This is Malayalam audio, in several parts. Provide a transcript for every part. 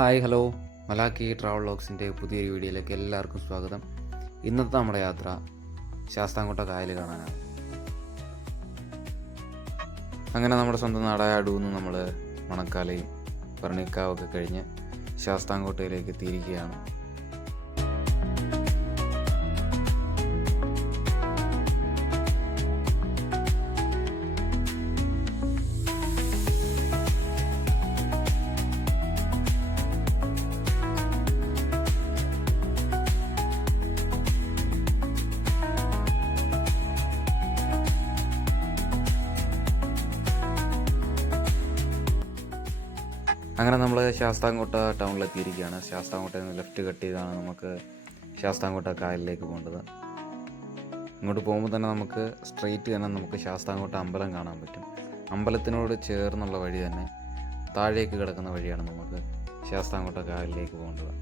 Hi hello. മലാക്കി ട്രാവൽ ലോക്സിന്റെ പുതിയൊരു വീഡിയോയിലേക്ക് എല്ലാവർക്കും സ്വാഗതം. ഇന്നത്തെ നമ്മുടെ യാത്ര ശാസ്താംകോട്ട കായൽ കാണാനാണ്. അങ്ങനെ നമ്മുടെ സ്വന്തം നാടായ അടുവെന്ന് നമ്മൾ മണക്കാലയും പറണിക്കാവൊക്കെ കഴിഞ്ഞ് ശാസ്താംകോട്ടയിലേക്ക് എത്തിയിരിക്കുകയാണ്. അങ്ങനെ നമ്മൾ ശാസ്താംകോട്ട ടൗണിലെത്തിയിരിക്കുകയാണ്. ശാസ്താംകോട്ടയിൽ നിന്ന് ലെഫ്റ്റ് കട്ട് ചെയ്താണ് നമുക്ക് ശാസ്താംകോട്ട കായലിലേക്ക് പോകേണ്ടത്. ഇങ്ങോട്ട് പോകുമ്പോൾ തന്നെ നമുക്ക് സ്ട്രെയിറ്റ് തന്നെ നമുക്ക് ശാസ്താംകോട്ട അമ്പലം കാണാൻ പറ്റും. അമ്പലത്തിനോട് ചേർന്നുള്ള വഴി തന്നെ താഴേക്ക് കിടക്കുന്ന വഴിയാണ് നമുക്ക് ശാസ്താംകോട്ട കായലിലേക്ക് പോകേണ്ടത്.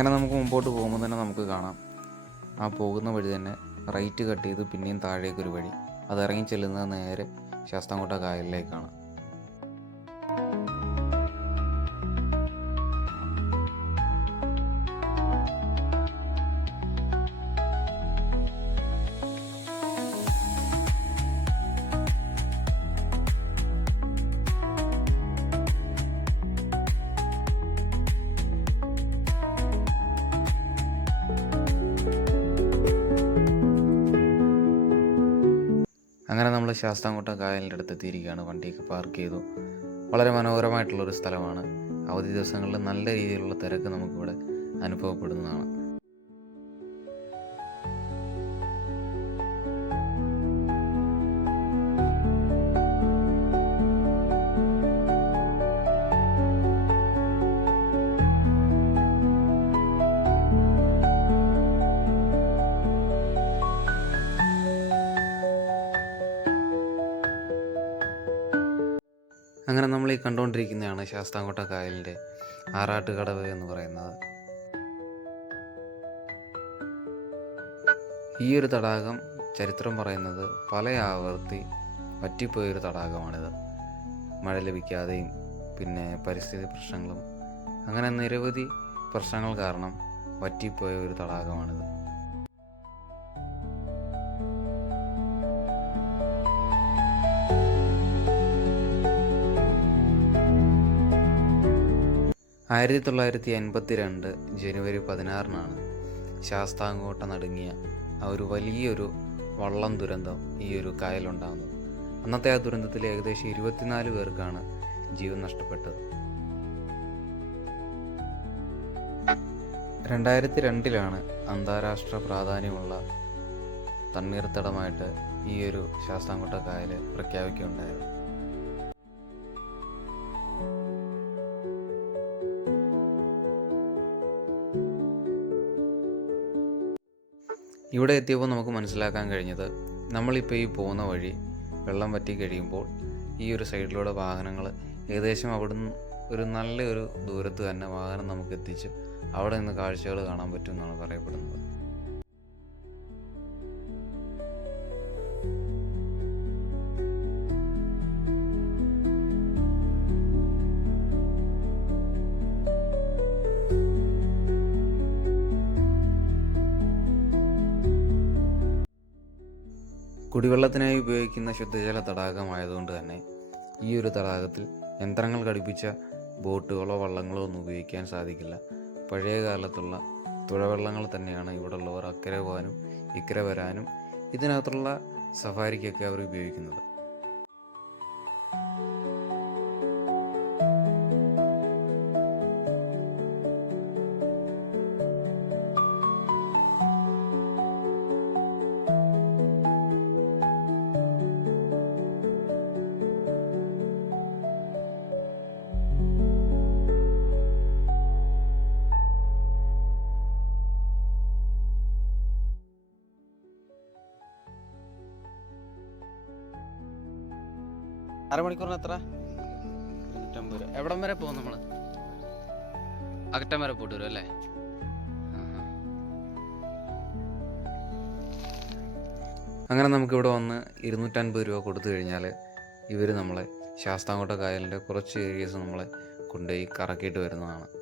അങ്ങനെ നമുക്ക് മുമ്പോട്ട് പോകുമ്പോൾ തന്നെ നമുക്ക് കാണാം. ആ പോകുന്ന വഴി തന്നെ റൈറ്റ് കട്ട് ചെയ്ത് പിന്നെയും താഴേക്കൊരു വഴി. അത് ഇറങ്ങി ചെല്ലുന്നത് നേരെ ശാസ്താംകോട്ട കായലിലേക്കാണ്. അങ്ങനെ നമ്മൾ ശാസ്താംകോട്ട കായലിന്റെ അടുത്ത് എത്തിയിരിക്കുകയാണ്. വണ്ടിയൊക്കെ പാർക്ക് ചെയ്തു. വളരെ മനോഹരമായിട്ടുള്ളൊരു സ്ഥലമാണ്. അവധി ദിവസങ്ങളിൽ നല്ല രീതിയിലുള്ള തിരക്ക് നമുക്കിവിടെ അനുഭവപ്പെടുന്നതാണ്. അങ്ങനെ നമ്മൾ ഈ കണ്ടുകൊണ്ടിരിക്കുന്നതാണ് ശാസ്താംകോട്ട കായലിന്റെ ആറാട്ടുകടവ് എന്ന് പറയുന്നത്. ഈ ഒരു തടാകം ചരിത്രം പറയുന്നത് പല ആവർത്തി പറ്റിപ്പോയൊരു തടാകമാണിത്. മഴ ലഭിക്കാതെയും പിന്നെ പരിസ്ഥിതി പ്രശ്നങ്ങളും അങ്ങനെ നിരവധി പ്രശ്നങ്ങൾ കാരണം വറ്റിപ്പോയ ഒരു തടാകമാണിത്. ആയിരത്തി തൊള്ളായിരത്തി എൺപത്തി രണ്ട് ജനുവരി പതിനാറിനാണ് ശാസ്താംകോട്ട നടുങ്ങിയ ആ ഒരു വലിയൊരു വള്ളം ദുരന്തം ഈ ഒരു കായലുണ്ടാകുന്നത് അന്നത്തെ ആ ദുരന്തത്തിൽ ഏകദേശം ഇരുപത്തിനാല് പേർക്കാണ് ജീവൻ നഷ്ടപ്പെട്ടത്. രണ്ടായിരത്തി രണ്ടിലാണ് അന്താരാഷ്ട്ര പ്രാധാന്യമുള്ള തണ്ണീർത്തടമായിട്ട് ഈ ഒരു ശാസ്താംകോട്ട കായൽ പ്രഖ്യാപിക്കുകയുണ്ടായത്. ഇവിടെ എത്തിയപ്പോൾ നമുക്ക് മനസ്സിലാക്കാൻ കഴിഞ്ഞത് നമ്മളിപ്പോൾ ഈ പോകുന്ന വഴി വെള്ളം വറ്റി കഴിയുമ്പോൾ ഈ ഒരു സൈഡിലൂടെ വാഹനങ്ങൾ ഏകദേശം അവിടുന്ന് ഒരു നല്ലൊരു ദൂരത്ത് തന്നെ വാഹനം നമുക്ക് എത്തിച്ച് അവിടെ നിന്ന് കാഴ്ചകൾ കാണാൻ പറ്റും എന്നാണ് പറയപ്പെടുന്നത്. കുടിവെള്ളത്തിനായി ഉപയോഗിക്കുന്ന ശുദ്ധജല തടാകമായതുകൊണ്ട് തന്നെ ഈ ഒരു തടാകത്തിൽ യന്ത്രങ്ങൾ ഘടിപ്പിച്ച ബോട്ടുകളോ വള്ളങ്ങളോ ഒന്നും ഉപയോഗിക്കാൻ സാധിക്കില്ല. പഴയ കാലത്തുള്ള തുഴവള്ളങ്ങൾ തന്നെയാണ് ഇവിടെ ഉള്ളവർ അക്കരെ പോകാനും ഇക്കരെ വരാനും ഇതിനകത്തുള്ള സഫാരിക്കൊക്കെ അവർ ഉപയോഗിക്കുന്നത്. അരമണിക്കൂറിന് എത്ര? ഇരുന്നൂറ്റമ്പത് രൂപ. എവിടം വരെ പോകും നമ്മൾ അകറ്റം വരെ പോയിട്ട് വരും അല്ലേ? അങ്ങനെ നമുക്കിവിടെ വന്ന് ഇരുന്നൂറ്റൻപത് രൂപ കൊടുത്തു കഴിഞ്ഞാൽ ഇവർ നമ്മളെ ശാസ്താംകോട്ട കായലിന്റെ കുറച്ച് ഏരിയസ് നമ്മളെ കൊണ്ടുപോയി കറക്കിയിട്ട് വരുന്നതാണ്.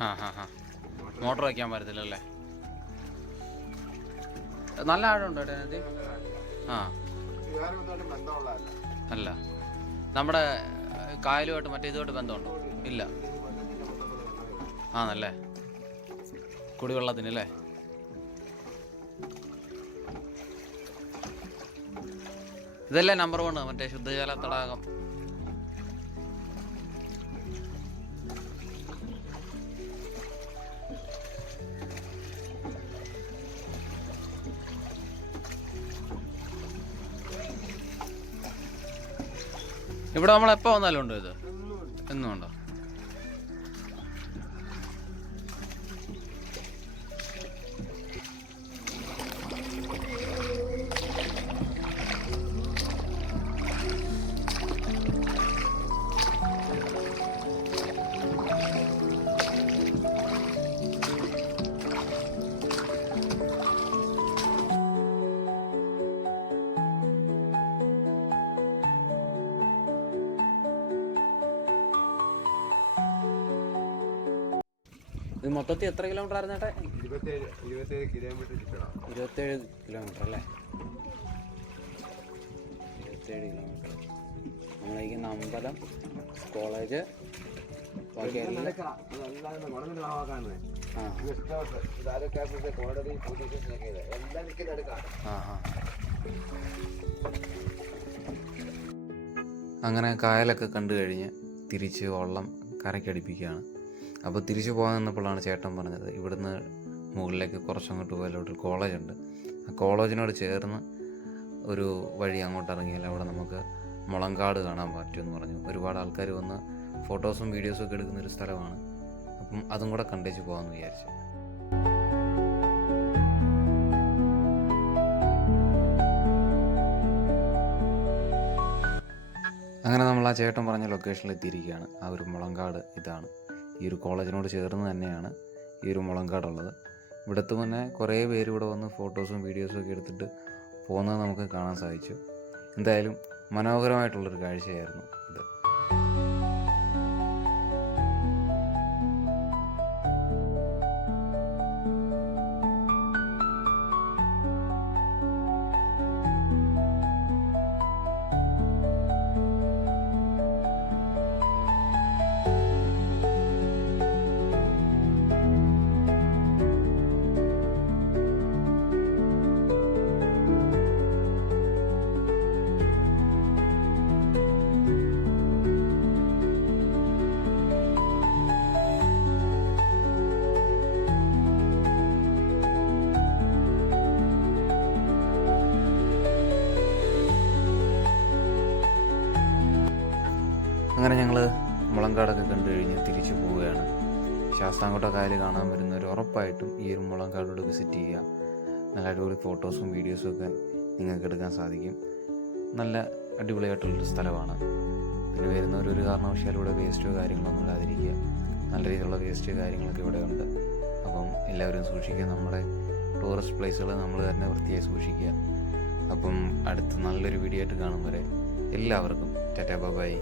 ഹാ ഹാ മോട്ടർ വയ്ക്കാൻ പറ്റത്തില്ല അല്ലേ നല്ല ആഴമുണ്ടോ ഏട്ടാ ഇതിനകത്ത്? ആ. അല്ല. നമ്മുടെ കായലുമായിട്ട് മറ്റേ ഇതുമായിട്ട് ബന്ധമുണ്ടോ? ഇല്ല. ആണല്ലേ? കുടിവെള്ളത്തിന് അല്ലേ ഇതല്ലേ നമ്പർ വൺ മറ്റേ ശുദ്ധജല തടാകം? ഇവിടെ നമ്മൾ എപ്പോ വന്നാലും ഉണ്ടോ ഇത്? ഇത് മൊത്തത്തിൽ എത്ര കിലോമീറ്റർ ആയിരുന്നു ചേട്ടാ ഇരുപത്തേഴ് കിലോമീറ്റർ ഇരുപത്തേഴ് കിലോമീറ്റർ അല്ലേ? ഇരുപത്തേഴ് കിലോമീറ്റർ നമ്മളിരിക്കുന്ന അമ്പലം കോളേജ് ബാക്കി എല്ലാം ആ. അങ്ങനെ കായലൊക്കെ കണ്ടു കഴിഞ്ഞ് തിരിച്ച് വള്ളം കരയ്ക്കടിപ്പിക്കുകയാണ് അപ്പോൾ തിരിച്ചു പോകാൻ നിന്നപ്പോഴാണ് ചേട്ടൻ പറഞ്ഞത് ഇവിടുന്ന് മുകളിലേക്ക് കുറച്ചങ്ങോട്ട് പോയാലോട്ട് ഒരു കോളേജുണ്ട്. ആ കോളേജിനോട് ചേർന്ന് ഒരു വഴി അങ്ങോട്ട് ഇറങ്ങിയാൽ അവിടെ നമുക്ക് മുളങ്കാട് കാണാൻ പറ്റുമെന്ന് പറഞ്ഞു. ഒരുപാട് ആൾക്കാർ വന്ന് ഫോട്ടോസും വീഡിയോസും ഒക്കെ എടുക്കുന്ന ഒരു സ്ഥലമാണ്. അപ്പം അതും കൂടെ കണ്ടേച്ച് പോകാമെന്ന് വിചാരിച്ചു. അങ്ങനെ നമ്മൾ ആ ചേട്ടൻ പറഞ്ഞ ലൊക്കേഷനിൽ എത്തിയിരിക്കുകയാണ്. ആ ഒരു മുളങ്കാട് ഇതാണ്. ഈ ഒരു കോളേജിനോട് ചേർന്ന് തന്നെയാണ് ഈ ഒരു മുളങ്കാട് ഉള്ളത് ഇവിടുത്തെ തന്നെ കുറേ പേര് ഇവിടെ വന്ന് ഫോട്ടോസും വീഡിയോസും ഒക്കെ എടുത്തിട്ട് പോകുന്നത് നമുക്ക് കാണാൻ സാധിച്ചു. എന്തായാലും മനോഹരമായിട്ടുള്ളൊരു കാഴ്ചയായിരുന്നു ഇത്. അങ്ങനെ ഞങ്ങൾ മുളങ്കാടൊക്കെ കണ്ടു കഴിഞ്ഞ് തിരിച്ചു പോവുകയാണ്. ശാസ്താംകോട്ട കായൽ കാണാൻ വരുന്നവർ ഉറപ്പായിട്ടും ഈ ഒരു മുളങ്കാടോട് വിസിറ്റ് ചെയ്യുക. നല്ല അടിപൊളി ഫോട്ടോസും വീഡിയോസും ഒക്കെ നിങ്ങൾക്ക് എടുക്കാൻ സാധിക്കും. നല്ല അടിപൊളിയായിട്ടുള്ളൊരു സ്ഥലമാണ്. പിന്നെ വരുന്നവർ ഒരു കാരണവശാലും ഇവിടെ വേസ്റ്റോ കാര്യങ്ങളൊന്നും ഇല്ലാതിരിക്കുക നല്ല രീതിയിലുള്ള വേസ്റ്റ് കാര്യങ്ങളൊക്കെ ഇവിടെ ഉണ്ട്. അപ്പം എല്ലാവരും സൂക്ഷിക്കുക. നമ്മുടെ ടൂറിസ്റ്റ് പ്ലേസുകൾ നമ്മൾ തന്നെ വൃത്തിയായി സൂക്ഷിക്കുക. അപ്പം അടുത്ത നല്ലൊരു വീഡിയോ ആയിട്ട് കാണും വരെ എല്ലാവർക്കും. Tata bye.